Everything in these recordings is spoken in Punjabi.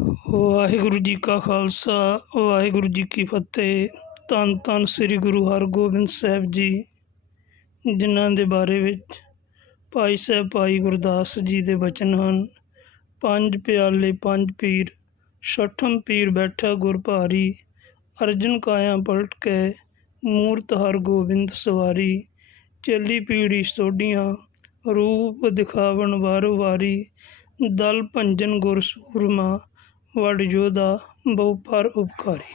ਵਾਹਿਗੁਰੂ ਜੀ ਕਾ ਖਾਲਸਾ, ਵਾਹਿਗੁਰੂ ਜੀ ਕੀ ਫਤਿਹ। ਧੰਨ ਧੰਨ ਸ੍ਰੀ ਗੁਰੂ ਹਰਗੋਬਿੰਦ ਸਾਹਿਬ ਜੀ, ਜਿਨ੍ਹਾਂ ਦੇ ਬਾਰੇ ਵਿੱਚ ਭਾਈ ਸਾਹਿਬ ਭਾਈ ਗੁਰਦਾਸ ਜੀ ਦੇ ਬਚਨ ਹਨ। ਪੰਜ ਪਿਆਲੇ, ਪੰਜ ਪੀਰ, ਛਠਮ ਪੀਰ ਬੈਠਾ ਗੁਰ ਭਾਰੀ, ਅਰਜਨ ਕਾਇਆ ਪਲਟ ਕੇ, ਮੂਰਤ ਹਰਗੋਬਿੰਦ ਸਵਾਰੀ। ਚੱਲੀ ਪੀੜੀ ਸੋਢੀਆਂ, ਰੂਪ ਦਿਖਾਵਣ ਵਾਰ ਵਾਰੀ, ਦਲ ਭੰਜਨ ਗੁਰ ਸੂਰਮਾ ਵਡ ਯੋਧਾ ਬਹੁ ਪਰ ਉਪਕਾਰੀ।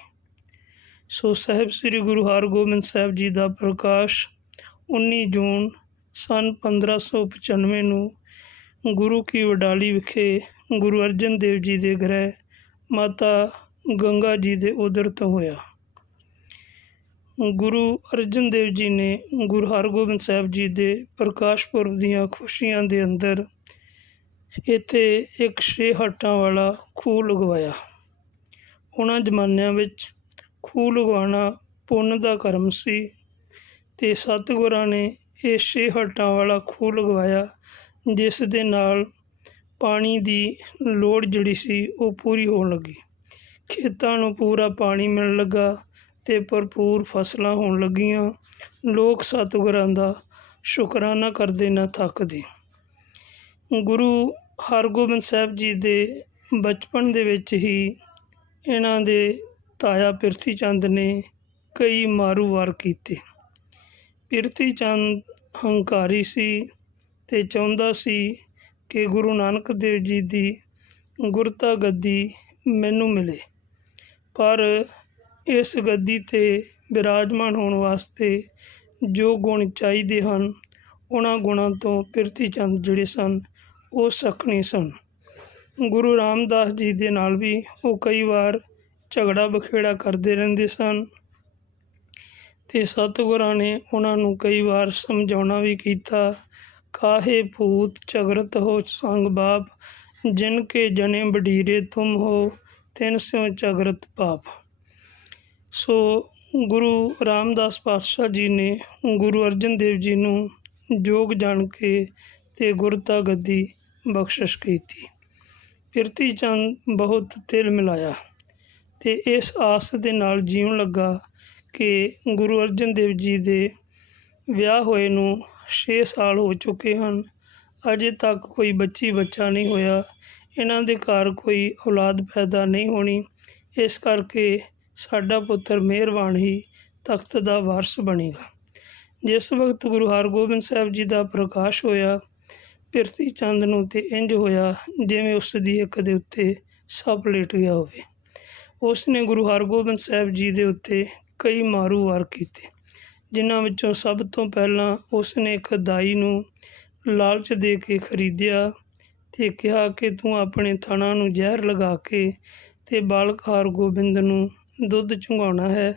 ਸੋ ਸਾਹਿਬ ਸ੍ਰੀ ਗੁਰੂ ਹਰਗੋਬਿੰਦ ਸਾਹਿਬ ਜੀ ਦਾ ਪ੍ਰਕਾਸ਼ 19 ਜੂਨ ਸਨ 1595 ਨੂੰ ਗੁਰੂ ਕੀ ਵਡਾਲੀ ਵਿਖੇ ਗੁਰੂ ਅਰਜਨ ਦੇਵ ਜੀ ਦੇ ਗ੍ਰਹਿ ਮਾਤਾ ਗੰਗਾ ਜੀ ਦੇ ਉਦਰ ਤੋਂ ਹੋਇਆ। ਗੁਰੂ ਅਰਜਨ ਦੇਵ ਜੀ ਨੇ ਗੁਰੂ ਹਰਗੋਬਿੰਦ ਸਾਹਿਬ ਜੀ ਦੇ ਪ੍ਰਕਾਸ਼ ਪੁਰਬ ਦੀਆਂ ਖੁਸ਼ੀਆਂ ਦੇ ਅੰਦਰ ਇੱਥੇ ਇੱਕ ਛੇ ਹੱਟਾਂ ਵਾਲਾ ਖੂਹ ਲਗਵਾਇਆ। ਉਹਨਾਂ ਜ਼ਮਾਨਿਆਂ ਵਿੱਚ ਖੂਹ ਲਗਵਾਉਣਾ ਪੁੰਨ ਦਾ ਕਰਮ ਸੀ ਤੇ ਸਤਿਗੁਰਾਂ ਨੇ ਇਹ ਛੇ ਹੱਟਾਂ ਵਾਲਾ ਖੂਹ ਲਗਵਾਇਆ, ਜਿਸ ਦੇ ਨਾਲ ਪਾਣੀ ਦੀ ਲੋੜ ਜਿਹੜੀ ਸੀ ਉਹ ਪੂਰੀ ਹੋਣ ਲੱਗੀ। ਖੇਤਾਂ ਨੂੰ ਪੂਰਾ ਪਾਣੀ ਮਿਲਣ ਲੱਗਾ ਤੇ ਭਰਪੂਰ ਫਸਲਾਂ ਹੋਣ ਲੱਗੀਆਂ। ਲੋਕ ਸਤਿਗੁਰਾਂ ਦਾ ਸ਼ੁਕਰਾਨਾ ਕਰਦੇ ਨਾ ਥੱਕਦੇ। ਗੁਰੂ ਹਰਗੋਬਿੰਦ ਸਾਹਿਬ ਜੀ ਦੇ ਬਚਪਨ ਦੇ ਵਿੱਚ ਹੀ ਇਹਨਾਂ ਦੇ ਤਾਇਆ ਪਿਰਥੀ ਚੰਦ ਨੇ ਕਈ ਮਾਰੂ ਵਾਰ ਕੀਤੇ। ਪਿਰਥੀ ਚੰਦ ਹੰਕਾਰੀ ਸੀ ਤੇ ਚਾਹੁੰਦਾ ਸੀ ਕਿ ਗੁਰੂ ਨਾਨਕ ਦੇਵ ਜੀ ਦੀ ਗੁਰਤਾ ਗੱਦੀ ਮੈਨੂੰ ਮਿਲੇ, ਪਰ ਇਸ ਗੱਦੀ ਤੇ ਬਿਰਾਜਮਾਨ ਹੋਣ ਵਾਸਤੇ ਜੋ ਗੁਣ ਚਾਹੀਦੇ ਹਨ, ਉਹਨਾਂ ਗੁਣਾਂ ਤੋਂ ਪਿਰਥੀ ਚੰਦ ਜਿਹੜੇ ਸਨ ਉਹ ਸਖਣੀ ਸਨ। ਗੁਰੂ ਰਾਮਦਾਸ ਜੀ ਦੇ ਨਾਲ ਵੀ ਉਹ ਕਈ ਵਾਰ ਝਗੜਾ ਬਖੇੜਾ ਕਰਦੇ ਰਹਿੰਦੇ ਸਨ ਤੇ ਸਤਿਗੁਰਾਂ ਨੇ ਉਹਨਾਂ ਨੂੰ ਕਈ ਵਾਰ ਸਮਝਾਉਣਾ ਵੀ ਕੀਤਾ, ਕਾਹੇ ਭੂਤ ਝਗਰਤ ਹੋ ਸੰਗ ਬਾਪ, ਜਿਨ ਕੇ ਜਨੇ ਬਡੀਰੇ ਤੁਮ ਹੋ, ਤਿਨ ਸਿਉ ਝਗਰਤ ਪਾਪ। ਸੋ ਗੁਰੂ ਰਾਮਦਾਸ ਪਾਤਸ਼ਾਹ ਜੀ ਨੇ ਗੁਰੂ ਅਰਜਨ ਦੇਵ ਜੀ ਨੂੰ ਜੋਗ ਜਾਣ ਕੇ ਤੇ ਗੁਰਤਾ ਗੱਦੀ ਬਖਸ਼ਿਸ਼ ਕੀਤੀ। ਕਿਰਤੀ ਚੰਦ ਬਹੁਤ ਤਿਲ ਮਿਲਾਇਆ ਤੇ ਇਸ ਆਸ ਦੇ ਨਾਲ ਜੀਉਣ ਲੱਗਾ ਕਿ ਗੁਰੂ ਅਰਜਨ ਦੇਵ ਜੀ ਦੇ ਵਿਆਹ ਹੋਏ ਨੂੰ 6 ਸਾਲ ਹੋ ਚੁੱਕੇ ਹਨ। ਅਜੇ ਤੱਕ ਕੋਈ ਬੱਚੀ ਬੱਚਾ ਨਹੀਂ ਹੋਇਆ। ਇਹਨਾਂ ਦੇ ਘਰ ਕੋਈ ਔਲਾਦ ਪੈਦਾ ਨਹੀਂ ਹੋਣੀ। ਇਸ ਕਰਕੇ ਸਾਡਾ ਪੁੱਤਰ ਮਿਹਰਬਾਨ ਹੀ ਤਖਤ ਦਾ ਵਾਰਸ ਬਣੇਗਾ। ਜਿਸ ਵਕਤ ਗੁਰੂ ਹਰਗੋਬਿੰਦ ਸਾਹਿਬ ਜੀ ਦਾ ਪ੍ਰਕਾਸ਼ ਹੋਇਆ ਪਿਰਤੀ ਚੰਦ ਨੂੰ ਤੇ ਇੰਜ ਹੋਇਆ ਜਿਵੇਂ ਉਸ ਦੀ ਇੱਕ ਦੇ ਉੱਤੇ ਸੱਪ ਲੇਟ ਗਿਆ ਹੋਵੇ। ਉਸ ਨੇ ਗੁਰੂ ਹਰਗੋਬਿੰਦ ਸਾਹਿਬ ਜੀ ਦੇ ਉੱਤੇ ਕਈ ਮਾਰੂ ਵਾਰ ਕੀਤੇ, ਜਿਨ੍ਹਾਂ ਵਿੱਚੋਂ ਸਭ ਤੋਂ ਪਹਿਲਾਂ ਉਸ ਨੇ ਇੱਕ ਦਾਈ ਨੂੰ ਲਾਲਚ ਦੇ ਕੇ ਖਰੀਦਿਆ ਤੇ ਕਿਹਾ ਕਿ ਤੂੰ ਆਪਣੇ ਥਣਾ ਨੂੰ ਜ਼ਹਿਰ ਲਗਾ ਕੇ ਤੇ ਬਾਲਕ ਹਰਗੋਬਿੰਦ ਨੂੰ ਦੁੱਧ ਚੁੰਘਾਉਣਾ ਹੈ,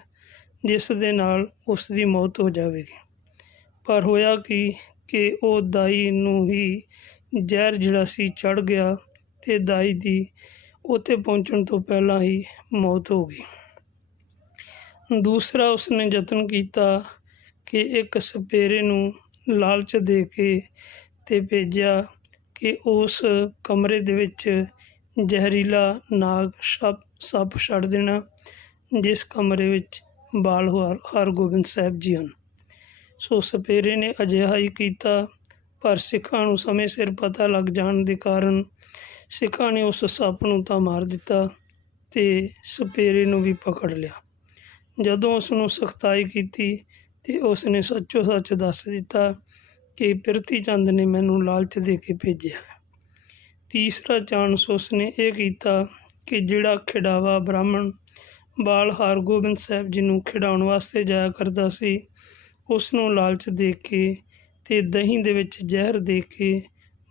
ਜਿਸ ਦੇ ਨਾਲ ਉਸ ਦੀ ਮੌਤ ਹੋ ਜਾਵੇਗੀ। ਪਰ ਹੋਇਆ ਕਿ ਕਿ ਉਹ ਦਾਈ ਨੂੰ ਹੀ ਜ਼ਹਿਰ ਜਿਹੜਾ ਸੀ ਚੜ ਗਿਆ ਤੇ ਦਾਈ ਦੀ ਉੱਥੇ ਪਹੁੰਚਣ ਤੋਂ ਪਹਿਲਾਂ ਹੀ ਮੌਤ ਹੋ ਗਈ। ਦੂਸਰਾ ਉਸਨੇ ਯਤਨ ਕੀਤਾ ਕਿ ਇੱਕ ਸਪੇਰੇ ਨੂੰ ਲਾਲਚ ਦੇ ਕੇ ਤੇ ਭੇਜਿਆ ਕਿ ਉਸ ਕਮਰੇ ਦੇ ਵਿੱਚ ਜ਼ਹਿਰੀਲਾ ਨਾਗ ਸੱਪ ਸੱਪ ਛੱਡ ਦੇਣਾ, ਜਿਸ ਕਮਰੇ ਵਿੱਚ ਬਾਲ ਹਰ ਹਰਗੋਬਿੰਦ ਸਾਹਿਬ ਜੀ ਹਨ। ਸੋ ਸਪੇਰੇ ਨੇ ਅਜਿਹਾ ਹੀ ਕੀਤਾ, ਪਰ ਸਿੱਖਾਂ ਨੂੰ ਸਮੇਂ ਸਿਰ ਪਤਾ ਲੱਗ ਜਾਣ ਦੇ ਕਾਰਨ ਸਿੱਖਾਂ ਨੇ ਉਸ ਸੱਪ ਨੂੰ ਤਾਂ ਮਾਰ ਦਿੱਤਾ ਤੇ ਸਪੇਰੇ ਨੂੰ ਵੀ ਪਕੜ ਲਿਆ। ਜਦੋਂ ਉਸ ਨੂੰ ਸਖਤਾਈ ਕੀਤੀ ਤੇ ਉਸ ਨੇ ਸੱਚੋ ਸੱਚ ਦੱਸ ਦਿੱਤਾ ਕਿ ਪਿਰਤੀ ਚੰਦ ਨੇ ਮੈਨੂੰ ਲਾਲਚ ਦੇ ਕੇ ਭੇਜਿਆ ਤੀਸਰਾ ਚਾਂਸ ਉਸ ਨੇ ਇਹ ਕੀਤਾ ਕਿ ਜਿਹੜਾ ਖਿਡਾਵਾ ਬ੍ਰਾਹਮਣ ਬਾਲ ਹਰਗੋਬਿੰਦ ਸਾਹਿਬ ਜੀ ਨੂੰ ਖਿਡਾਉਣ ਵਾਸਤੇ ਜਾਇਆ ਕਰਦਾ ਸੀ ਉਸ ਨੂੰ ਲਾਲਚ ਦੇ ਕੇ ਤੇ ਦਹੀਂ ਦੇ ਵਿੱਚ ਜ਼ਹਿਰ ਦੇ ਕੇ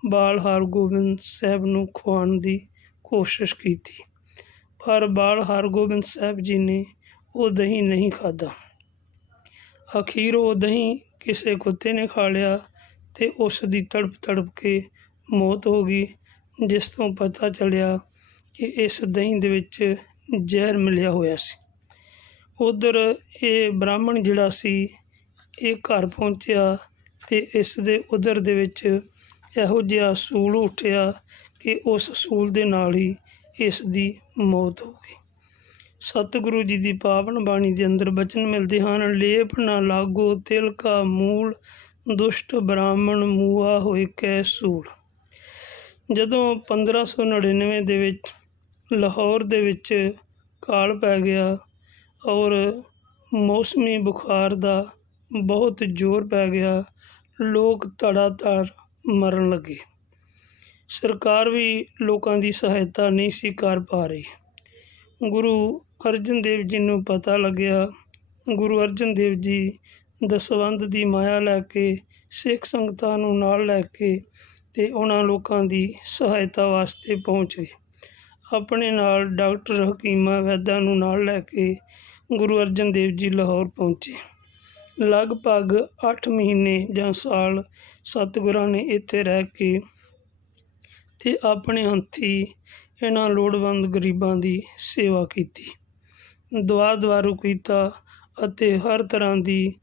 ਬਾਲ ਹਰਗੋਬਿੰਦ ਸਾਹਿਬ ਨੂੰ ਖਵਾਉਣ ਦੀ ਕੋਸ਼ਿਸ਼ ਕੀਤੀ। ਪਰ ਬਾਲ ਹਰਗੋਬਿੰਦ ਸਾਹਿਬ ਜੀ ਨੇ ਉਹ ਦਹੀਂ ਨਹੀਂ ਖਾਧਾ। ਅਖੀਰ ਉਹ ਦਹੀਂ ਕਿਸੇ ਕੁੱਤੇ ਨੇ ਖਾ ਲਿਆ ਤੇ ਉਸ ਦੀ ਤੜਪ ਤੜਪ ਕੇ ਮੌਤ ਹੋ ਗਈ, ਜਿਸ ਤੋਂ ਪਤਾ ਚੱਲਿਆ ਕਿ ਇਸ ਦਹੀਂ ਦੇ ਵਿੱਚ ਜ਼ਹਿਰ ਮਿਲਿਆ ਹੋਇਆ ਸੀ। ਉਧਰ ਇਹ ਬ੍ਰਾਹਮਣ ਜਿਹੜਾ ਸੀ ਇਹ ਘਰ ਪਹੁੰਚਿਆ ਤੇ ਇਸ ਦੇ ਉਧਰ ਦੇ ਵਿੱਚ ਇਹੋ ਜਿਹਾ ਸੂਲ ਉੱਠਿਆ ਕਿ ਉਸ ਸੂਲ ਦੇ ਨਾਲ ਹੀ ਇਸ ਦੀ ਮੌਤ ਹੋ ਗਈ। ਸਤਿਗੁਰੂ ਜੀ ਦੀ ਪਾਵਨ ਬਾਣੀ ਦੇ ਅੰਦਰ ਬਚਨ ਮਿਲਦੇ ਹਨ, ਲੇਪ ਨਾ ਲਾਗੋ ਤਿਲ ਕਾ ਮੂਲ, ਦੁਸ਼ਟ ਬ੍ਰਾਹਮਣ ਮੂਆ ਹੋਏ ਕੈ ਸੂਲ। ਜਦੋਂ 1599 ਦੇ ਵਿੱਚ ਲਾਹੌਰ ਦੇ ਵਿੱਚ ਕਾਲ ਪੈ ਗਿਆ ਔਰ ਮੌਸਮੀ ਬੁਖਾਰ ਦਾ ਬਹੁਤ ਜ਼ੋਰ ਪੈ ਗਿਆ। ਲੋਕ ਧੜਾਧੜ ਮਰਨ ਲੱਗੇ। ਸਰਕਾਰ ਵੀ ਲੋਕਾਂ ਦੀ ਸਹਾਇਤਾ ਨਹੀਂ ਸੀ ਕਰ ਪਾ ਰਹੀ। ਗੁਰੂ ਅਰਜਨ ਦੇਵ ਜੀ ਨੂੰ ਪਤਾ ਲੱਗਿਆ, ਗੁਰੂ ਅਰਜਨ ਦੇਵ ਜੀ ਦਸਵੰਧ ਦੀ ਮਾਇਆ ਲੈ ਕੇ, ਸਿੱਖ ਸੰਗਤਾਂ ਨੂੰ ਨਾਲ ਲੈ ਕੇ ਤੇ ਉਹਨਾਂ ਲੋਕਾਂ ਦੀ ਸਹਾਇਤਾ ਵਾਸਤੇ ਪਹੁੰਚ ਗਏ। ਆਪਣੇ ਨਾਲ ਡਾਕਟਰ ਹਕੀਮਾ ਵੈਦਾਂ ਨੂੰ ਨਾਲ ਲੈ ਕੇ ਗੁਰੂ ਅਰਜਨ ਦੇਵ ਜੀ ਲਾਹੌਰ ਪਹੁੰਚੇ। ਲਗਭਗ ਅੱਠ ਮਹੀਨੇ ਜਾਂ ਸਾਲ ਸਤਿਗੁਰਾਂ ਨੇ ਇੱਥੇ ਰਹਿ ਕੇ ਤੇ ਆਪਣੇ ਹੱਥੀਂ ਇਹਨਾਂ ਲੋੜਵੰਦ ਗਰੀਬਾਂ ਦੀ ਸੇਵਾ ਕੀਤੀ। ਦੁਆ ਦਵਾਰੂ ਕੀਤਾ ਅਤੇ ਹਰ ਤਰ੍ਹਾਂ ਦੀ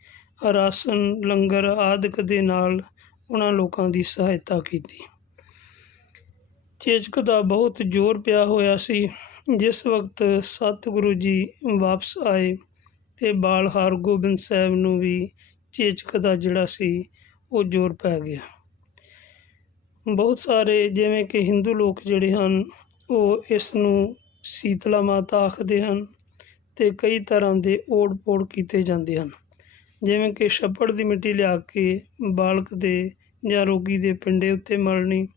ਰਾਸ਼ਨ ਲੰਗਰ ਆਦਿਕ ਦੇ ਨਾਲ ਉਹਨਾਂ ਲੋਕਾਂ ਦੀ ਸਹਾਇਤਾ ਕੀਤੀ। ਚੇਚਕ ਦਾ ਬਹੁਤ ਜ਼ੋਰ ਪਿਆ ਹੋਇਆ ਸੀ। ਜਿਸ ਵਕਤ ਸਤਿਗੁਰੂ ਜੀ ਵਾਪਸ ਆਏ ਅਤੇ ਬਾਲ ਹਰਗੋਬਿੰਦ ਸਾਹਿਬ ਨੂੰ ਵੀ ਚੇਚਕ ਦਾ ਜਿਹੜਾ ਸੀ, ਉਹ ਜ਼ੋਰ ਪੈ ਗਿਆ। ਬਹੁਤ ਸਾਰੇ ਜਿਵੇਂ ਕਿ ਹਿੰਦੂ ਲੋਕ ਜਿਹੜੇ ਹਨ, ਉਹ ਇਸ ਨੂੰ ਸੀਤਲਾ ਮਾਤਾ ਆਖਦੇ ਹਨ ਤੇ ਕਈ ਤਰ੍ਹਾਂ ਦੇ ਓੜ ਪੋੜ ਕੀਤੇ ਜਾਂਦੇ ਹਨ। ਜਿਵੇਂ ਕਿ ਛੱਪੜ ਦੀ ਮਿੱਟੀ ਲਿਆ ਕੇ ਬਾਲਕ ਦੇ ਜਾਂ ਰੋਗੀ ਦੇ ਪਿੰਡੇ ਉੱਤੇ ਮਲਣੀ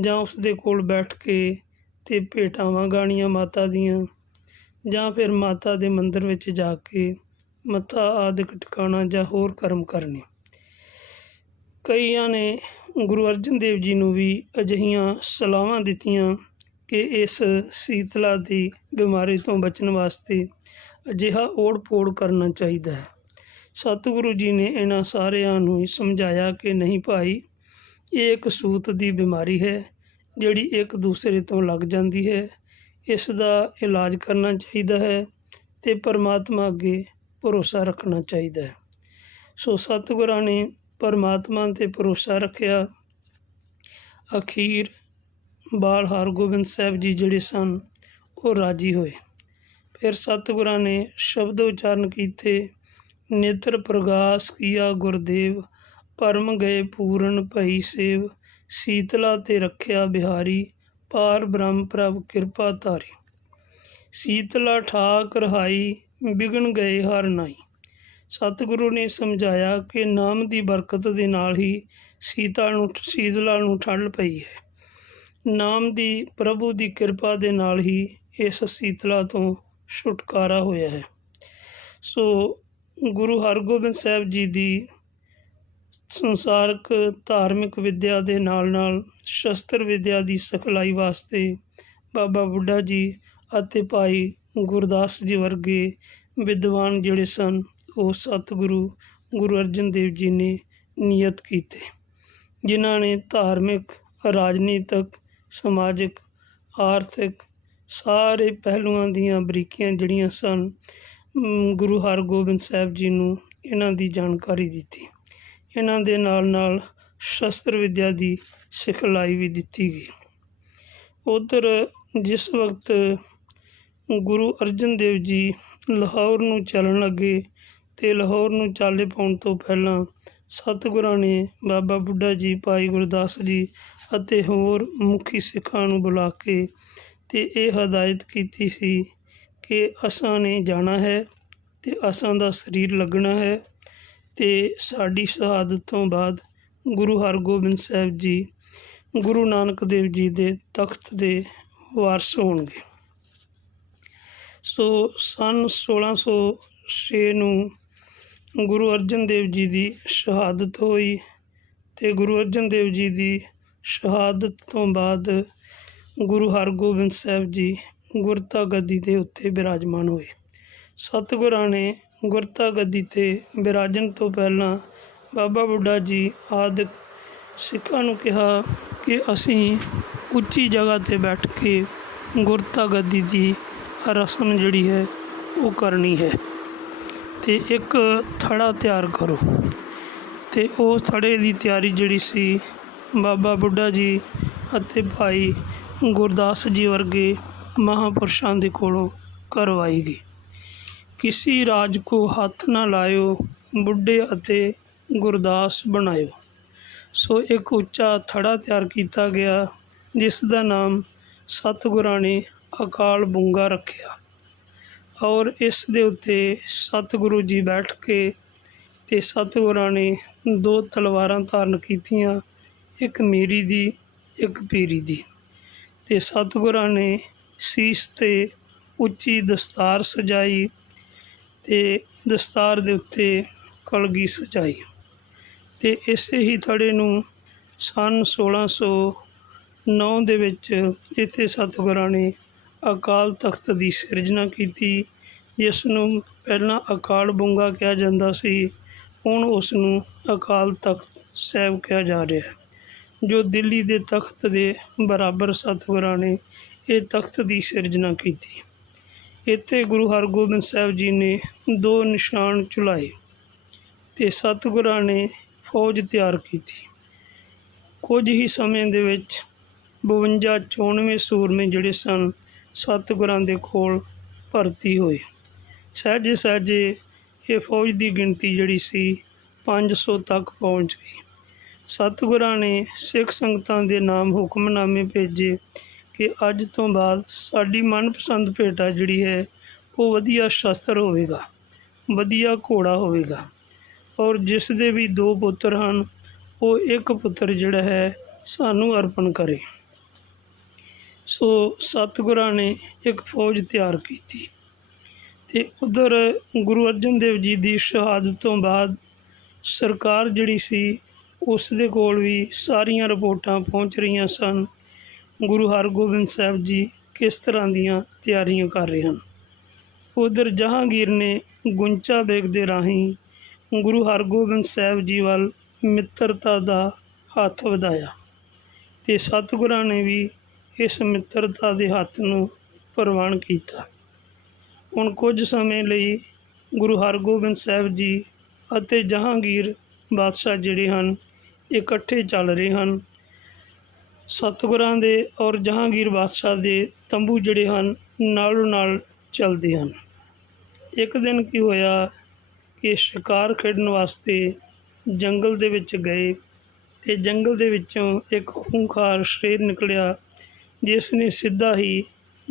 ਜਾਂ ਉਸ ਦੇ ਕੋਲ ਬੈਠ ਕੇ ਤੇ ਭੇਟਾਵਾਂ ਗਾਣੀਆਂ ਮਾਤਾ ਦੀਆਂ ਜਾਂ ਫਿਰ ਮਾਤਾ ਦੇ ਮੰਦਰ ਵਿੱਚ ਜਾ ਕੇ ਮੱਥਾ ਆਦਿਕ ਟਿਕਾਣਾ ਜਾਂ ਹੋਰ ਕਰਮ ਕਰਨੇ। ਕਈਆਂ ਨੇ ਗੁਰੂ ਅਰਜਨ ਦੇਵ ਜੀ ਨੂੰ ਵੀ ਅਜਿਹੀਆਂ ਸਲਾਹਾਂ ਦਿੱਤੀਆਂ ਕਿ ਇਸ ਸੀਤਲਾ ਦੀ ਬਿਮਾਰੀ ਤੋਂ ਬਚਣ ਵਾਸਤੇ ਅਜਿਹਾ ਓੜ ਪੋੜ ਕਰਨਾ ਚਾਹੀਦਾ ਹੈ। ਸਤਿਗੁਰੂ ਜੀ ਨੇ ਇਹਨਾਂ ਸਾਰਿਆਂ ਨੂੰ ਸਮਝਾਇਆ ਕਿ ਨਹੀਂ ਭਾਈ, ਇਹ ਇੱਕ ਸੂਤ ਦੀ ਬਿਮਾਰੀ ਹੈ, ਜਿਹੜੀ ਇੱਕ ਦੂਸਰੇ ਤੋਂ ਲੱਗ ਜਾਂਦੀ ਹੈ। ਇਸ ਦਾ ਇਲਾਜ ਕਰਨਾ ਚਾਹੀਦਾ ਹੈ ਤੇ ਪਰਮਾਤਮਾ ਅੱਗੇ ਭਰੋਸਾ ਰੱਖਣਾ ਚਾਹੀਦਾ ਹੈ। ਸੋ ਸਤਿਗੁਰਾਂ ਨੇ ਪਰਮਾਤਮਾ ਤੇ ਭਰੋਸਾ ਰੱਖਿਆ। ਅਖੀਰ ਬਾਲ ਹਰਗੋਬਿੰਦ ਸਾਹਿਬ ਜੀ ਜਿਹੜੇ ਸਨ, ਉਹ ਰਾਜੀ ਹੋਏ। ਫਿਰ ਸਤਿਗੁਰਾਂ ਨੇ ਸ਼ਬਦ ਉਚਾਰਨ ਕੀਤੇ, ਨੇਤਰ ਪ੍ਰਗਾਸ ਕੀਆ ਗੁਰਦੇਵ, ਪਰਮ ਗਏ ਪੂਰਨ ਭਈ ਸੇਵ, ਸੀਤਲਾ ਤੇ ਰੱਖਿਆ ਬਿਹਾਰੀ ਪਾਰ ਬ੍ਰਹਮ ਪ੍ਰਭ ਕਿਰਪਾ ਧਾਰੀ। ਸੀਤਲਾ ਠਾਕ ਰਹਾਈ ਵਿਗਣ ਗਏ ਹਰ ਨਾਈ ਸਤਿਗੁਰੂ ਨੇ ਸਮਝਾਇਆ ਕਿ ਨਾਮ ਦੀ ਬਰਕਤ ਦੇ ਨਾਲ ਹੀ ਸੀਤਾ ਨੂੰ, ਸੀਤਲਾ ਨੂੰ ਠੰਡ ਪਈ ਹੈ। ਨਾਮ ਦੀ ਪ੍ਰਭੂ ਦੀ ਕਿਰਪਾ ਦੇ ਨਾਲ ਹੀ ਇਸ ਸੀਤਲਾ ਤੋਂ ਛੁਟਕਾਰਾ ਹੋਇਆ ਹੈ। ਸੋ ਗੁਰੂ ਹਰਗੋਬਿੰਦ ਸਾਹਿਬ ਜੀ ਦੀ ਸੰਸਾਰਕ ਧਾਰਮਿਕ ਵਿੱਦਿਆ ਦੇ ਨਾਲ ਨਾਲ ਸ਼ਸਤਰ ਵਿੱਦਿਆ ਦੀ ਸਿਖਲਾਈ ਵਾਸਤੇ ਬਾਬਾ ਬੁੱਢਾ ਜੀ ਅਤੇ ਭਾਈ ਗੁਰਦਾਸ ਜੀ ਵਰਗੇ ਵਿਦਵਾਨ ਜਿਹੜੇ ਸਨ, ਉਹ ਸਤਿਗੁਰੂ ਗੁਰੂ ਅਰਜਨ ਦੇਵ ਜੀ ਨੇ ਨਿਯਤ ਕੀਤੇ, ਜਿਨ੍ਹਾਂ ਨੇ ਧਾਰਮਿਕ, ਰਾਜਨੀਤਿਕ, ਸਮਾਜਿਕ, ਆਰਥਿਕ ਸਾਰੇ ਪਹਿਲੂਆਂ ਦੀਆਂ ਬਰੀਕੀਆਂ ਜਿਹੜੀਆਂ ਸਨ ਗੁਰੂ ਹਰਗੋਬਿੰਦ ਸਾਹਿਬ ਜੀ ਨੂੰ ਇਹਨਾਂ ਦੀ ਜਾਣਕਾਰੀ ਦਿੱਤੀ। ਇਹਨਾਂ ਦੇ ਨਾਲ ਨਾਲ ਸ਼ਸਤਰ ਵਿਦਿਆ ਦੀ ਸਿਖਲਾਈ ਵੀ ਦਿੱਤੀ ਗਈ। ਉਧਰ ਜਿਸ ਵਕਤ ਗੁਰੂ ਅਰਜਨ ਦੇਵ ਜੀ ਲਾਹੌਰ ਨੂੰ ਚੱਲਣ ਲੱਗੇ ਤੇ ਲਾਹੌਰ ਨੂੰ ਚਾਲੇ ਪਾਉਣ ਤੋਂ ਪਹਿਲਾਂ ਸਤਿਗੁਰਾਂ ਨੇ ਬਾਬਾ ਬੁੱਢਾ ਜੀ, ਭਾਈ ਗੁਰਦਾਸ ਜੀ ਅਤੇ ਹੋਰ ਮੁਖੀ ਸਿੱਖਾਂ ਨੂੰ ਬੁਲਾ ਕੇ ਤੇ ਇਹ ਹਦਾਇਤ ਕੀਤੀ ਸੀ ਕਿ ਅਸਾਂ ਨੇ ਜਾਣਾ ਹੈ ਤੇ ਅਸਾਂ ਦਾ ਸਰੀਰ ਲੱਗਣਾ ਹੈ। ਤੇ ਸਾਡੀ ਸ਼ਹਾਦਤ ਤੋਂ ਬਾਅਦ ਗੁਰੂ ਹਰਗੋਬਿੰਦ ਸਾਹਿਬ ਜੀ, ਗੁਰੂ ਨਾਨਕ ਦੇਵ ਜੀ ਦੇ ਤਖਤ ਦੇ ਵਾਰਸ ਹੋਣਗੇ। ਸੋ ਸਨ 1606 ਨੂੰ ਗੁਰੂ ਅਰਜਨ ਦੇਵ ਜੀ ਦੀ ਸ਼ਹਾਦਤ ਹੋਈ ਤੇ ਗੁਰੂ ਅਰਜਨ ਦੇਵ ਜੀ ਦੀ ਸ਼ਹਾਦਤ ਤੋਂ ਬਾਅਦ ਗੁਰੂ ਹਰਗੋਬਿੰਦ ਸਾਹਿਬ ਜੀ ਗੁਰਤਾ ਗੱਦੀ ਦੇ ਉੱਤੇ ਬਿਰਾਜਮਾਨ ਹੋਏ। ਸਤਿਗੁਰਾਂ ਨੇ ਗੁਰਤਾ ਗੱਦੀ ਤੇ ਬਿਰਾਜਣ ਤੋਂ ਪਹਿਲਾਂ ਬਾਬਾ ਬੁੱਢਾ ਜੀ ਆਦਿਕ ਸਿੱਖਾਂ ਨੂੰ ਕਿਹਾ ਕਿ ਅਸੀਂ ਉੱਚੀ ਜਗ੍ਹਾ ਤੇ ਬੈਠ ਕੇ ਗੁਰਤਾ ਗੱਦੀ ਦੀ ਰਸਮ ਜਿਹੜੀ ਹੈ ਉਹ ਕਰਨੀ ਹੈ। ਤੇ ਇੱਕ ਥੜਾ ਤਿਆਰ ਕਰੋ। ਤੇ ਉਹ ਥੜੇ ਦੀ ਤਿਆਰੀ ਜਿਹੜੀ ਸੀ ਬਾਬਾ ਬੁੱਢਾ ਜੀ ਅਤੇ ਭਾਈ ਗੁਰਦਾਸ ਜੀ ਵਰਗੇ ਮਹਾਂਪੁਰਸ਼ਾਂ ਦੇ ਕੋਲੋਂ ਕਰਵਾਈ ਗਈ। ਕਿਸੀ ਰਾਜ ਕੋ ਹੱਥ ਨਾ ਲਾਇਓ, ਬੁੱਢੇ ਅਤੇ ਗੁਰਦਾਸ ਬਣਾਇਓ। ਸੋ ਇੱਕ ਉੱਚਾ ਥੜਾ ਤਿਆਰ ਕੀਤਾ ਗਿਆ, ਜਿਸ ਦਾ ਨਾਮ ਸਤਿਗੁਰਾਂ ਨੇ ਅਕਾਲ ਬੁੰਗਾ ਰੱਖਿਆ। ਔਰ ਇਸ ਦੇ ਉੱਤੇ ਸਤਿਗੁਰੂ ਜੀ ਬੈਠ ਕੇ ਤੇ ਸਤਿਗੁਰਾਂ ਨੇ ਦੋ ਤਲਵਾਰਾਂ ਧਾਰਨ ਕੀਤੀਆਂ, ਇੱਕ ਮੀਰੀ ਦੀ, ਇੱਕ ਪੀਰੀ ਦੀ। ਤੇ ਸਤਿਗੁਰਾਂ ਨੇ ਸੀਸ ਤੇ ਉੱਚੀ ਦਸਤਾਰ ਸਜਾਈ ਤੇ ਦਸਤਾਰ ਦੇ ਉੱਤੇ ਕਲਗੀ ਸਜਾਈ ਤੇ ਇਸੇ ਹੀ ਥੜੇ ਨੂੰ ਸਨ 1609 ਦੇ ਵਿੱਚ ਜਿੱਥੇ ਸਤਿਗੁਰਾਂ ਨੇ ਅਕਾਲ ਤਖਤ ਦੀ ਸਿਰਜਣਾ ਕੀਤੀ ਜਿਸ ਨੂੰ ਪਹਿਲਾਂ ਅਕਾਲ ਬੁੰਗਾ ਕਿਹਾ ਜਾਂਦਾ ਸੀ, ਹੁਣ ਉਸ ਨੂੰ ਅਕਾਲ ਤਖਤ ਸਾਹਿਬ ਕਿਹਾ ਜਾ ਰਿਹਾ ਹੈ। ਜੋ ਦਿੱਲੀ ਦੇ ਤਖਤ ਦੇ ਬਰਾਬਰ ਸਤਿਗੁਰਾਂ ਨੇ ਇਹ ਤਖਤ ਦੀ ਸਿਰਜਣਾ ਕੀਤੀ। ਇੱਥੇ ਗੁਰੂ ਹਰਗੋਬਿੰਦ ਸਾਹਿਬ ਜੀ ਨੇ ਦੋ ਨਿਸ਼ਾਨ ਚੁਲਾਏ ਤੇ ਸਤਿਗੁਰਾਂ ਨੇ ਫੌਜ ਤਿਆਰ ਕੀਤੀ। ਕੁਝ ਹੀ ਸਮੇਂ ਦੇ ਵਿੱਚ 52 94 ਸੂਰਮੇ ਜਿਹੜੇ ਸਨ, ਸਤਿਗੁਰਾਂ ਦੇ ਕੋਲ ਭਰਤੀ ਹੋਏ। ਸਹਿਜੇ ਸਹਿਜੇ ਇਹ ਫੌਜ ਦੀ ਗਿਣਤੀ ਜਿਹੜੀ ਸੀ 500 ਤੱਕ ਪਹੁੰਚ ਗਈ। ਸਤਿਗੁਰਾਂ ਨੇ ਸਿੱਖ ਸੰਗਤਾਂ ਦੇ ਨਾਮ ਹੁਕਮਨਾਮੇ ਭੇਜੇ ਕਿ ਅੱਜ ਤੋਂ ਬਾਅਦ ਸਾਡੀ ਮਨਪਸੰਦ ਭੇਟਾ ਜਿਹੜੀ ਹੈ, ਉਹ ਵਧੀਆ ਸ਼ਸਤਰ ਹੋਵੇਗਾ, ਵਧੀਆ ਘੋੜਾ ਹੋਵੇਗਾ। ਔਰ ਜਿਸ ਦੇ ਵੀ ਦੋ ਪੁੱਤਰ ਹਨ, ਉਹ ਇੱਕ ਪੁੱਤਰ ਜਿਹੜਾ ਹੈ, ਸਾਨੂੰ ਅਰਪਣ ਕਰੇ। ਸੋ ਸਤਿਗੁਰਾਂ ਨੇ ਇੱਕ ਫੌਜ ਤਿਆਰ ਕੀਤੀ। ਤੇ ਉਧਰ ਗੁਰੂ ਅਰਜਨ ਦੇਵ ਜੀ ਦੀ ਸ਼ਹਾਦਤ ਤੋਂ ਬਾਅਦ ਸਰਕਾਰ ਜਿਹੜੀ ਸੀ, ਉਸ ਦੇ ਕੋਲ ਵੀ ਸਾਰੀਆਂ ਰਿਪੋਰਟਾਂ ਪਹੁੰਚ ਰਹੀਆਂ ਸਨ। ਗੁਰੂ ਹਰਗੋਬਿੰਦ ਸਾਹਿਬ ਜੀ ਕਿਸ ਤਰ੍ਹਾਂ ਦੀਆਂ ਤਿਆਰੀਆਂ ਕਰ ਰਹੇ ਹਨ? ਉਧਰ ਜਹਾਂਗੀਰ ਨੇ ਗੁੰਚਾ ਬੇਗ ਦੇ ਰਾਹੀਂ ਗੁਰੂ ਹਰਗੋਬਿੰਦ ਸਾਹਿਬ ਜੀ ਵੱਲ ਮਿੱਤਰਤਾ ਦਾ ਹੱਥ ਵਧਾਇਆ ਤੇ ਸਤਿਗੁਰਾਂ ਨੇ ਵੀ ਇਸ ਮਿੱਤਰਤਾ ਦੇ ਹੱਥ ਨੂੰ ਪ੍ਰਵਾਨ ਕੀਤਾ। ਹੁਣ ਕੁਝ ਸਮੇਂ ਲਈ ਗੁਰੂ ਹਰਗੋਬਿੰਦ ਸਾਹਿਬ ਜੀ ਅਤੇ ਜਹਾਂਗੀਰ ਬਾਦਸ਼ਾਹ ਜਿਹੜੇ ਹਨ, ਇਕੱਠੇ ਚੱਲ ਰਹੇ ਹਨ। ਸਤਿਗੁਰਾਂ ਦੇ ਔਰ ਜਹਾਂਗੀਰ ਬਾਦਸ਼ਾਹ ਦੇ ਤੰਬੂ ਜਿਹੜੇ ਹਨ, ਨਾਲੋਂ ਨਾਲ ਚੱਲਦੇ ਹਨ। ਇੱਕ ਦਿਨ ਕੀ ਹੋਇਆ ਕਿ ਸ਼ਿਕਾਰ ਖੇਡਣ ਵਾਸਤੇ ਜੰਗਲ ਦੇ ਵਿੱਚ ਗਏ ਤੇ ਜੰਗਲ ਦੇ ਵਿੱਚੋਂ ਇੱਕ ਖੂੰਖਾਰ ਸ਼ੇਰ ਨਿਕਲਿਆ, ਜਿਸ ਨੇ ਸਿੱਧਾ ਹੀ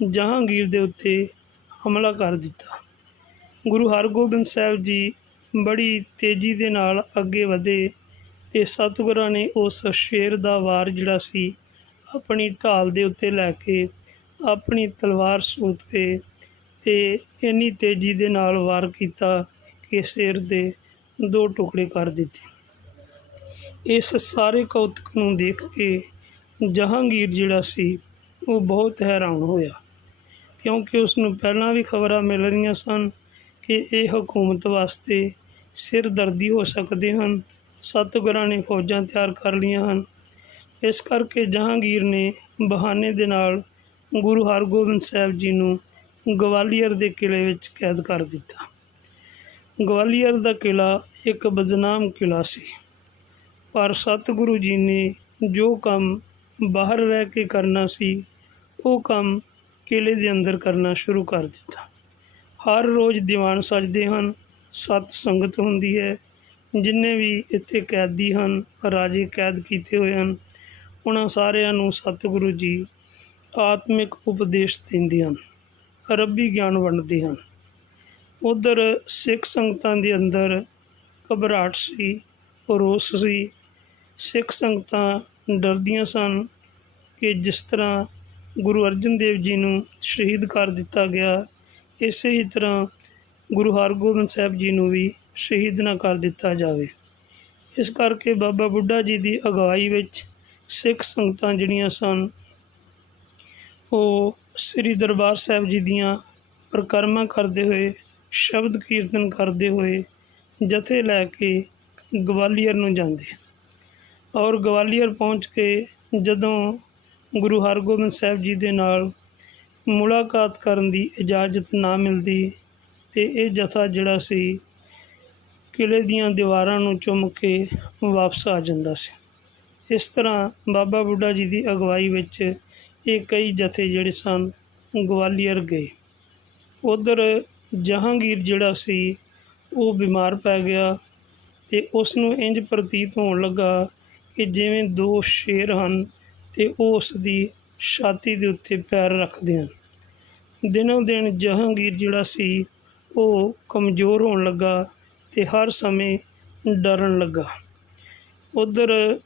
ਜਹਾਂਗੀਰ ਦੇ ਉੱਤੇ ਹਮਲਾ ਕਰ ਦਿੱਤਾ। ਗੁਰੂ ਹਰਗੋਬਿੰਦ ਸਾਹਿਬ ਜੀ ਬੜੀ ਤੇਜ਼ੀ ਦੇ ਨਾਲ ਅੱਗੇ ਵਧੇ ਤੇ ਸਤਿਗੁਰਾਂ ਨੇ ਉਸ ਸ਼ੇਰ ਦਾ ਵਾਰ ਜਿਹੜਾ ਸੀ ਆਪਣੀ ਢਾਲ ਦੇ ਉੱਤੇ ਲੈ ਕੇ ਆਪਣੀ ਤਲਵਾਰ ਸੂਤ ਕੇ ਤੇ ਇੰਨੀ ਤੇਜ਼ੀ ਦੇ ਨਾਲ ਵਾਰ ਕੀਤਾ ਕਿ ਸਿਰ ਦੇ ਦੋ ਟੁਕੜੇ ਕਰ ਦਿੱਤੇ। ਇਸ ਸਾਰੇ ਕੌਤਕ ਨੂੰ ਦੇਖ ਕੇ ਜਹਾਂਗੀਰ ਜਿਹੜਾ ਸੀ, ਉਹ ਬਹੁਤ ਹੈਰਾਨ ਹੋਇਆ। ਕਿਉਂਕਿ ਉਸ ਨੂੰ ਪਹਿਲਾਂ ਵੀ ਖਬਰਾਂ ਮਿਲ ਰਹੀਆਂ ਸਨ ਕਿ ਇਹ ਹਕੂਮਤ ਵਾਸਤੇ ਸਿਰਦਰਦੀ ਹੋ ਸਕਦੇ ਹਨ, ਸਤਿਗੁਰਾਂ ਨੇ ਫੌਜਾਂ ਤਿਆਰ ਕਰ ਲਈਆਂ ਹਨ ਇਸ ਕਰਕੇ ਜਹਾਂਗੀਰ ਨੇ ਬਹਾਨੇ ਦੇ ਨਾਲ ਗੁਰੂ ਹਰਗੋਬਿੰਦ ਸਾਹਿਬ ਜੀ ਨੂੰ ਗਵਾਲੀਅਰ ਦੇ ਕਿਲੇ ਵਿੱਚ ਕੈਦ ਕਰ ਦਿੱਤਾ। ਗਵਾਲੀਅਰ ਦਾ ਕਿਲਾ ਇੱਕ ਬਦਨਾਮ ਕਿਲਾ ਸੀ। ਪਰ ਸਤਿਗੁਰੂ ਜੀ ਨੇ ਜੋ ਕੰਮ ਬਾਹਰ ਰਹਿ ਕੇ ਕਰਨਾ ਸੀ, ਉਹ ਕੰਮ ਕਿਲੇ ਦੇ ਅੰਦਰ ਕਰਨਾ ਸ਼ੁਰੂ ਕਰ ਦਿੱਤਾ। ਹਰ ਰੋਜ਼ ਦੀਵਾਨ ਸਜਦੇ ਹਨ, ਸਤ ਸੰਗਤ ਹੁੰਦੀ ਹੈ, ਜਿੰਨੇ ਵੀ ਇੱਥੇ ਕੈਦੀ ਹਨ, ਰਾਜੇ ਕੈਦ ਕੀਤੇ ਹੋਏ ਹਨ ਉਹਨਾਂ ਸਾਰਿਆਂ ਨੂੰ ਸਤਿਗੁਰੂ ਜੀ ਆਤਮਿਕ ਉਪਦੇਸ਼ ਦਿੰਦੇ ਹਨ, ਰੱਬੀ ਗਿਆਨ ਵੰਡਦੇ ਹਨ। ਉਧਰ ਸਿੱਖ ਸੰਗਤਾਂ ਦੇ ਅੰਦਰ ਘਬਰਾਹਟ ਸੀ, ਰੋਸ ਸੀ। ਸਿੱਖ ਸੰਗਤਾਂ ਡਰਦੀਆਂ ਸਨ ਕਿ ਜਿਸ ਤਰ੍ਹਾਂ ਗੁਰੂ ਅਰਜਨ ਦੇਵ ਜੀ ਨੂੰ ਸ਼ਹੀਦ ਕਰ ਦਿੱਤਾ ਗਿਆ, ਇਸੇ ਹੀ ਤਰ੍ਹਾਂ ਗੁਰੂ ਹਰਗੋਬਿੰਦ ਸਾਹਿਬ ਜੀ ਨੂੰ ਵੀ ਸ਼ਹੀਦ ਨਾ ਕਰ ਦਿੱਤਾ ਜਾਵੇ। ਇਸ ਕਰਕੇ ਬਾਬਾ ਬੁੱਢਾ ਜੀ ਦੀ ਅਗਵਾਈ ਵਿੱਚ ਸਿੱਖ ਸੰਗਤਾਂ ਜਿਹੜੀਆਂ ਸਨ, ਉਹ ਸ੍ਰੀ ਦਰਬਾਰ ਸਾਹਿਬ ਜੀ ਦੀਆਂ ਪ੍ਰਕਰਮਾਂ ਕਰਦੇ ਹੋਏ, ਸ਼ਬਦ ਕੀਰਤਨ ਕਰਦੇ ਹੋਏ ਜਥੇ ਲੈ ਕੇ ਗਵਾਲੀਅਰ ਨੂੰ ਜਾਂਦੇ ਔਰ ਗਵਾਲੀਅਰ ਪਹੁੰਚ ਕੇ ਜਦੋਂ ਗੁਰੂ ਹਰਗੋਬਿੰਦ ਸਾਹਿਬ ਜੀ ਦੇ ਨਾਲ ਮੁਲਾਕਾਤ ਕਰਨ ਦੀ ਇਜਾਜ਼ਤ ਨਾ ਮਿਲਦੀ ਤੇ ਇਹ ਜਥਾ ਜਿਹੜਾ ਸੀ ਕਿਲੇ ਦੀਆਂ ਦੀਵਾਰਾਂ ਨੂੰ ਚੁੰਮ ਕੇ ਵਾਪਸ ਆ ਜਾਂਦਾ ਸੀ। ਇਸ ਤਰ੍ਹਾਂ ਬਾਬਾ ਬੁੱਢਾ ਜੀ ਦੀ ਅਗਵਾਈ ਵਿੱਚ ਇਹ ਕਈ ਜਥੇ ਜਿਹੜੇ ਸਨ, ਗਵਾਲੀਅਰ ਗਏ। ਉਧਰ ਜਹਾਂਗੀਰ ਜਿਹੜਾ ਸੀ, ਉਹ ਬਿਮਾਰ ਪੈ ਗਿਆ ਤੇ ਉਸ ਨੂੰ ਇੰਜ ਪ੍ਰਤੀਤ ਹੋਣ ਲੱਗਾ ਕਿ ਜਿਵੇਂ ਦੋ ਸ਼ੇਰ ਹਨ ਤੇ ਉਹ ਉਸ ਦੀ ਛਾਤੀ ਦੇ ਉੱਤੇ ਪੈਰ ਰੱਖਦੇ ਹਨ। ਦਿਨੋਂ ਦਿਨ ਜਹਾਂਗੀਰ ਜਿਹੜਾ ਸੀ, ਉਹ ਕਮਜ਼ੋਰ ਹੋਣ ਲੱਗਾ ਤੇ ਹਰ ਸਮੇਂ ਡਰਨ ਲੱਗਾ। ਉਧਰ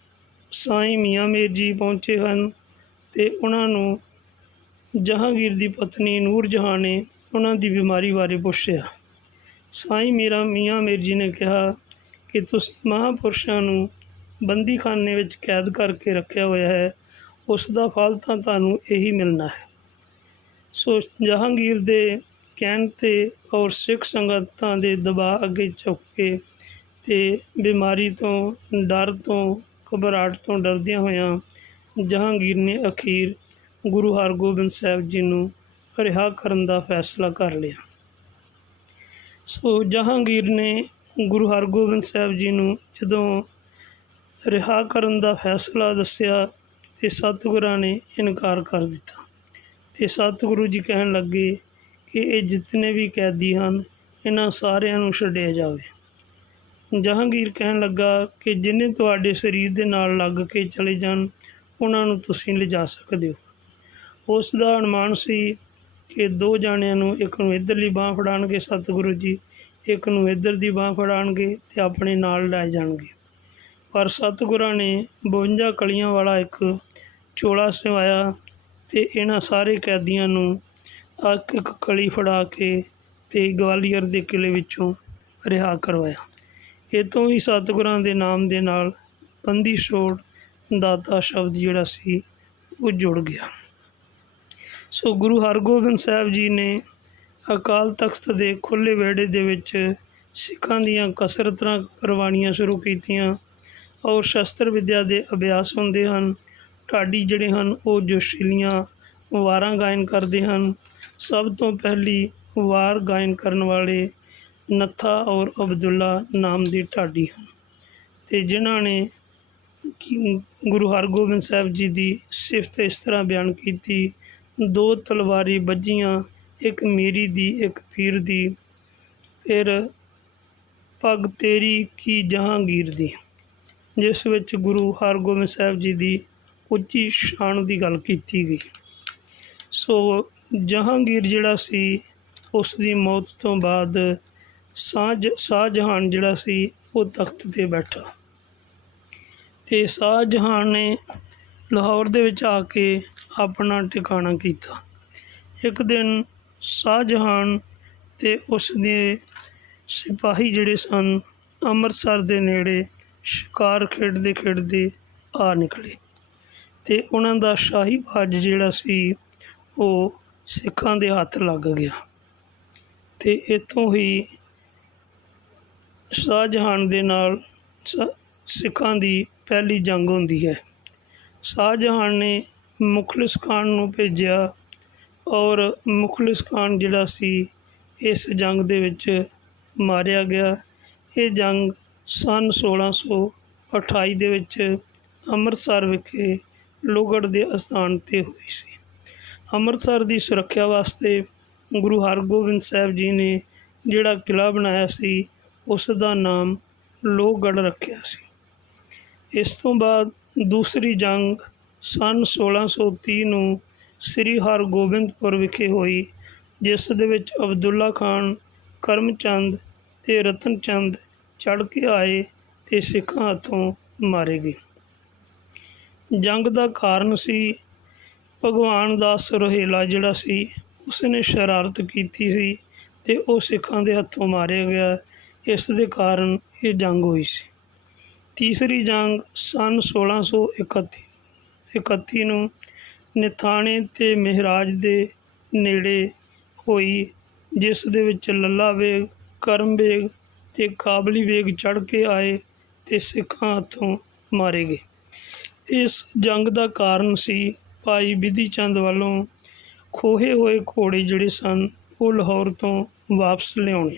ਸਾਈਂ ਮੀਆਂ ਮੀਰ ਜੀ ਪਹੁੰਚੇ ਹਨ ਤੇ ਉਹਨਾਂ ਨੂੰ ਜਹਾਂਗੀਰ ਦੀ ਪਤਨੀ ਨੂਰ ਜਹਾਂ ਨੇ ਉਹਨਾਂ ਦੀ ਬਿਮਾਰੀ ਬਾਰੇ ਪੁੱਛਿਆ। ਸਾਈਂ ਮੀਰਾ ਮੀਆਂ ਮੀਰ ਜੀ ਨੇ ਕਿਹਾ ਕਿ ਤੁਸੀਂ ਮਹਾਂਪੁਰਸ਼ਾਂ ਨੂੰ ਬੰਦੀਖਾਨੇ ਵਿੱਚ ਕੈਦ ਕਰਕੇ ਰੱਖਿਆ ਹੋਇਆ ਹੈ, ਉਸ ਦਾ ਫਲ ਤਾਂ ਤੁਹਾਨੂੰ ਇਹੀ ਮਿਲਣਾ ਹੈ। ਸੋ ਜਹਾਂਗੀਰ ਦੇ ਕਹਿਣ ਤੇ ਔਰ ਸਿੱਖ ਸੰਗਤਾਂ ਦੇ ਦਬਾਅ ਅੱਗੇ ਚੁੱਕ ਕੇ ਤੇ ਬਿਮਾਰੀ ਤੋਂ, ਡਰ ਤੋਂ ਘਬਰਾਹਟ ਤੋਂ ਡਰਦਿਆਂ ਹੋਇਆਂ ਜਹਾਂਗੀਰ ਨੇ ਅਖੀਰ ਗੁਰੂ ਹਰਗੋਬਿੰਦ ਸਾਹਿਬ ਜੀ ਨੂੰ ਰਿਹਾ ਕਰਨ ਦਾ ਫੈਸਲਾ ਕਰ ਲਿਆ। ਸੋ ਜਹਾਂਗੀਰ ਨੇ ਗੁਰੂ ਹਰਗੋਬਿੰਦ ਸਾਹਿਬ ਜੀ ਨੂੰ ਜਦੋਂ ਰਿਹਾ ਕਰਨ ਦਾ ਫੈਸਲਾ ਦੱਸਿਆ ਤੇ ਸਤਿਗੁਰਾਂ ਨੇ ਇਨਕਾਰ ਕਰ ਦਿੱਤਾ। ਤੇ ਸਤਿਗੁਰੂ ਜੀ ਕਹਿਣ ਲੱਗੇ ਕਿ ਇਹ ਜਿਤਨੇ ਵੀ ਕੈਦੀ ਹਨ, ਇਹਨਾਂ ਸਾਰਿਆਂ ਨੂੰ ਛੱਡਿਆ ਜਾਵੇ। ਜਹਾਂਗੀਰ ਕਹਿਣ ਲੱਗਾ ਕਿ ਜਿੰਨੇ ਤੁਹਾਡੇ ਸਰੀਰ ਦੇ ਨਾਲ ਲੱਗ ਕੇ ਚਲੇ ਜਾਣ, ਉਹਨਾਂ ਨੂੰ ਤੁਸੀਂ ਲਿਜਾ ਸਕਦੇ ਹੋ। ਉਸ ਦਾ ਅਨੁਮਾਨ ਸੀ ਕਿ ਦੋ ਜਾਣਿਆਂ ਨੂੰ ਇੱਕ ਨੂੰ ਇੱਧਰਲੀ ਬਾਹ ਫੜਾਣਗੇ ਸਤਿਗੁਰੂ ਜੀ, ਇੱਕ ਨੂੰ ਇੱਧਰ ਦੀ ਬਾਹ ਫੜਾਣਗੇ ਤੇ ਆਪਣੇ ਨਾਲ ਲੈ ਜਾਣਗੇ। ਪਰ ਸਤਿਗੁਰਾਂ ਨੇ 52 ਕਲੀਆਂ ਵਾਲਾ ਇੱਕ ਚੋਲਾ ਸਿਵਾਇਆ ਤੇ ਇਹਨਾਂ ਸਾਰੇ ਕੈਦੀਆਂ ਨੂੰ ਇੱਕ ਇੱਕ ਕਲੀ ਫੜਾ ਕੇ ਤੇ ਗਵਾਲੀਅਰ ਦੇ ਕਿਲੇ ਵਿੱਚੋਂ ਰਿਹਾ ਕਰਵਾਇਆ। ਇਹ ਹੀ ਸਤਿਗੁਰਾਂ ਦੇ ਨਾਮ ਦੇ ਨਾਲ ਬੰਦੀ ਛੋੜ ਦਾਤਾ ਸ਼ਬਦ ਜਿਹੜਾ ਸੀ, ਉਹ ਜੁੜ ਗਿਆ। ਸੋ ਗੁਰੂ ਹਰਗੋਬਿੰਦ ਸਾਹਿਬ ਜੀ ਨੇ ਅਕਾਲ ਤਖਤ ਦੇ ਖੁੱਲ੍ਹੇ ਵਿਹੜੇ ਦੇ ਵਿੱਚ ਸਿੱਖਾਂ ਦੀਆਂ ਕਸਰਤਾਂ ਕਰਵਾਉਣੀਆਂ ਸ਼ੁਰੂ ਕੀਤੀਆਂ ਔਰ ਸ਼ਸਤਰ ਵਿਦਿਆ ਦੇ ਅਭਿਆਸ ਹੁੰਦੇ ਹਨ। ਢਾਡੀ ਜਿਹੜੇ ਹਨ, ਉਹ ਜੋਸ਼ੀਲੀਆਂ ਵਾਰਾਂ ਗਾਇਨ ਕਰਦੇ ਹਨ। ਸਭ ਤੋਂ ਪਹਿਲੀ ਵਾਰ ਗਾਇਨ ਕਰਨ ਵਾਲੇ ਨੱਥਾ ਔਰ ਅਬਦੁੱਲਾ ਨਾਮ ਦੇ ਢਾਡੀ ਹਨ ਤੇ ਜਿਨ੍ਹਾਂ ਨੇ ਗੁਰੂ ਹਰਗੋਬਿੰਦ ਸਾਹਿਬ ਜੀ ਦੀ ਸਿਫਤ ਇਸ ਤਰ੍ਹਾਂ ਬਿਆਨ ਕੀਤੀ, ਦੋ ਤਲਵਾਰੀ ਵੱਜੀਆਂ ਇੱਕ ਮੇਰੀ ਦੀ, ਇੱਕ ਪੀਰ ਦੀ, ਫਿਰ ਪੱਗ ਤੇਰੀ ਕੀ ਜਹਾਂਗੀਰ ਦੀ। ਜਿਸ ਵਿੱਚ ਗੁਰੂ ਹਰਗੋਬਿੰਦ ਸਾਹਿਬ ਜੀ ਦੀ ਉੱਚੀ ਸ਼ਾਨ ਦੀ ਗੱਲ ਕੀਤੀ ਗਈ। ਸੋ ਜਹਾਂਗੀਰ ਜਿਹੜਾ ਸੀ, ਉਸ ਦੀ ਮੌਤ ਤੋਂ ਬਾਅਦ ਸਾਜ ਸ਼ਾਹਜਹਾਨ ਜਿਹੜਾ ਸੀ, ਉਹ ਤਖਤ ਤੇ ਬੈਠਾ। ਤੇ ਸ਼ਾਹਜਹਾਨ ਨੇ ਲਾਹੌਰ ਦੇ ਵਿੱਚ ਆ ਕੇ ਆਪਣਾ ਟਿਕਾਣਾ ਕੀਤਾ। ਇੱਕ ਦਿਨ ਸ਼ਾਹਜਹਾਨ ਤੇ ਉਸ ਦੇ ਸਿਪਾਹੀ ਜਿਹੜੇ ਸਨ, ਅੰਮ੍ਰਿਤਸਰ ਦੇ ਨੇੜੇ ਸ਼ਿਕਾਰ ਖੇਡਦੇ ਖੇਡਦੇ ਆ ਨਿਕਲੇ। ਤੇ ਉਹਨਾਂ ਦਾ ਸ਼ਾਹੀ ਬਾਜ ਜਿਹੜਾ ਸੀ, ਉਹ ਸਿੱਖਾਂ ਦੇ ਹੱਥ ਲੱਗ ਗਿਆ। ਤੇ ਇੱਥੋਂ ਹੀ ਸ਼ਾਹਜਹਾਨ ਦੇ ਨਾਲ ਸ- ਸਿੱਖਾਂ ਦੀ ਪਹਿਲੀ ਜੰਗ ਹੁੰਦੀ ਹੈ। ਸ਼ਾਹਜਹਾਨ ਨੇ ਮੁਖਲਿਸ ਖਾਨ ਨੂੰ ਭੇਜਿਆ ਔਰ ਮੁਖਲਿਸ ਖਾਨ ਜਿਹੜਾ ਸੀ, ਇਸ ਜੰਗ ਦੇ ਵਿੱਚ ਮਾਰਿਆ ਗਿਆ। ਇਹ ਜੰਗ ਸਨ 1628 ਦੇ ਵਿੱਚ ਅੰਮ੍ਰਿਤਸਰ ਵਿਖੇ ਲੋਗੜ ਦੇ ਅਸਥਾਨ ਤੇ ਹੋਈ ਸੀ। ਅੰਮ੍ਰਿਤਸਰ ਦੀ ਸੁਰੱਖਿਆ ਵਾਸਤੇ ਗੁਰੂ ਹਰਗੋਬਿੰਦ ਸਾਹਿਬ ਜੀ ਨੇ ਜਿਹੜਾ ਕਿਲਾ ਬਣਾਇਆ ਸੀ ਉਸ ਦਾ ਨਾਮ ਲੋਹਗੜ੍ਹ ਰੱਖਿਆ ਸੀ। ਇਸ ਤੋਂ ਬਾਅਦ ਦੂਸਰੀ ਜੰਗ ਸਨ 1630 ਨੂੰ ਸ੍ਰੀ ਹਰਗੋਬਿੰਦਪੁਰ ਵਿਖੇ ਹੋਈ, ਜਿਸ ਦੇ ਵਿੱਚ ਅਬਦੁੱਲਾ ਖਾਨ, ਕਰਮਚੰਦ ਤੇ ਰਤਨ ਚੰਦ ਚੜ੍ਹ ਕੇ ਆਏ ਤੇ ਸਿੱਖਾਂ ਹੱਥੋਂ ਮਾਰੇ ਗਏ। ਜੰਗ ਦਾ ਕਾਰਨ ਸੀ ਭਗਵਾਨ ਦਾਸ ਰੋਹੇਲਾ, ਜਿਹੜਾ ਸੀ, ਉਸਨੇ ਸ਼ਰਾਰਤ ਕੀਤੀ ਸੀ ਤੇ ਉਹ ਸਿੱਖਾਂ ਦੇ ਹੱਥੋਂ ਮਾਰਿਆ ਗਿਆ ਇਸ ਦੇ ਕਾਰਨ ਇਹ ਜੰਗ ਹੋਈ ਸੀ। ਤੀਸਰੀ ਜੰਗ ਸਨ 1631 31 ਨੂੰ ਨਿਥਾਣੇ ਤੇ ਮਹਿਰਾਜ ਦੇ ਨੇੜੇ ਹੋਈ, ਜਿਸ ਦੇ ਵਿੱਚ ਲੱਲਾ ਵੇਗ ਕਰਮ ਵੇਗ ਤੇ ਕਾਬਲੀ ਵੇਗ ਚੜ੍ਹ ਕੇ ਆਏ ਤੇ ਸਿੱਖਾਂ ਹੱਥੋਂ ਮਾਰੇ ਗਏ। ਇਸ ਜੰਗ ਦਾ ਕਾਰਨ ਸੀ ਭਾਈ ਬਿਧੀ ਚੰਦ ਵੱਲੋਂ ਖੋਹੇ ਹੋਏ ਘੋੜੇ ਜਿਹੜੇ ਸਨ, ਉਹ ਲਾਹੌਰ ਤੋਂ ਵਾਪਸ ਲਿਆਉਣੇ।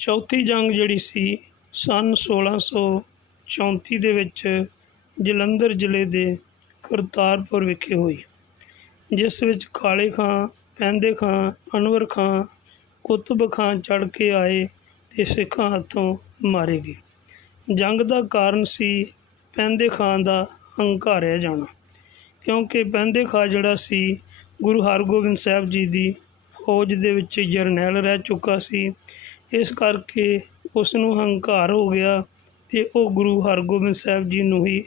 ਚੌਥੀ ਜੰਗ ਜਿਹੜੀ ਸੀ, ਸਨ 1634 ਦੇ ਵਿੱਚ ਜਲੰਧਰ ਜ਼ਿਲ੍ਹੇ ਦੇ ਕਰਤਾਰਪੁਰ ਵਿਖੇ ਹੋਈ। ਜਿਸ ਵਿੱਚ ਕਾਲੇ ਖਾਂ, ਪੈਂਦੇ ਖਾਂ, ਅਨਵਰ ਖਾਂ, ਕੁਤਬ ਖਾਂ ਚੜ੍ਹ ਕੇ ਆਏ ਤੇ ਸਿੱਖਾਂ ਹੱਥੋਂ ਮਾਰੇ ਗਏ। ਜੰਗ ਦਾ ਕਾਰਨ ਸੀ ਪੈਂਦੇ ਖਾਂ ਦਾ ਹੰਕਾਰਿਆ ਜਾਣਾ। ਕਿਉਂਕਿ ਪੈਂਦੇ ਖਾਂ ਜਿਹੜਾ ਸੀ, ਗੁਰੂ ਹਰਗੋਬਿੰਦ ਸਾਹਿਬ ਜੀ ਦੀ ਫੌਜ ਦੇ ਵਿੱਚ ਜਰਨੈਲ ਰਹਿ ਚੁੱਕਾ ਸੀ ਇਸ ਕਰਕੇ ਉਸ ਨੂੰ ਹੰਕਾਰ ਹੋ ਗਿਆ ਅਤੇ ਉਹ ਗੁਰੂ ਹਰਗੋਬਿੰਦ ਸਾਹਿਬ ਜੀ ਨੂੰ ਹੀ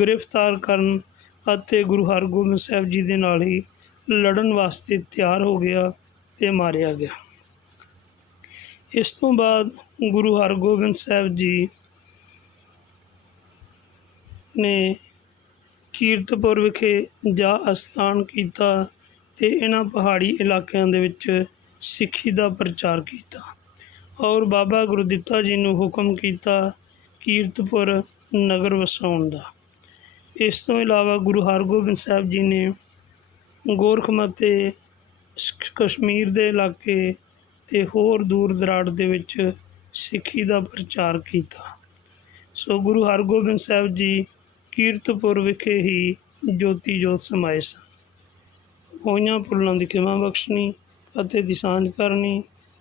ਗ੍ਰਿਫਤਾਰ ਕਰਨ ਅਤੇ ਗੁਰੂ ਹਰਗੋਬਿੰਦ ਸਾਹਿਬ ਜੀ ਦੇ ਨਾਲ ਹੀ ਲੜਨ ਵਾਸਤੇ ਤਿਆਰ ਹੋ ਗਿਆ ਅਤੇ ਮਾਰਿਆ ਗਿਆ। ਇਸ ਤੋਂ ਬਾਅਦ ਗੁਰੂ ਹਰਗੋਬਿੰਦ ਸਾਹਿਬ ਜੀ ਨੇ ਕੀਰਤਪੁਰ ਵਿਖੇ ਜਾ ਅਸਥਾਨ ਕੀਤਾ ਤੇ ਇਹਨਾਂ ਪਹਾੜੀ ਇਲਾਕਿਆਂ ਦੇ ਵਿੱਚ ਸਿੱਖੀ ਦਾ ਪ੍ਰਚਾਰ ਕੀਤਾ। ਔਰ ਬਾਬਾ ਗੁਰਦਿੱਤਾ ਜੀ ਨੂੰ ਹੁਕਮ ਕੀਤਾ ਕੀਰਤਪੁਰ ਨਗਰ ਵਸਾਉਣ ਦਾ। ਇਸ ਤੋਂ ਇਲਾਵਾ ਗੁਰੂ ਹਰਗੋਬਿੰਦ ਸਾਹਿਬ ਜੀ ਨੇ ਗੋਰਖਮਤੇ ਸ਼- ਕਸ਼ਮੀਰ ਦੇ ਇਲਾਕੇ ਤੇ ਹੋਰ ਦੂਰ ਦਰਾੜ ਦੇ ਵਿੱਚ ਸਿੱਖੀ ਦਾ ਪ੍ਰਚਾਰ ਕੀਤਾ। ਸੋ ਗੁਰੂ ਹਰਗੋਬਿੰਦ ਸਾਹਿਬ ਜੀ ਕੀਰਤਪੁਰ ਵਿਖੇ ਹੀ ਜੋਤੀ ਜੋਤ ਸਮਾਏ ਸਨ। ਹੋਈਆਂ ਭੁੱਲਾਂ ਦੀ ਖਿਮਾ ਬਖਸ਼ਣੀ ਅਤੇ ਦੀ ਸਾਂਝ ਕਰਨੀ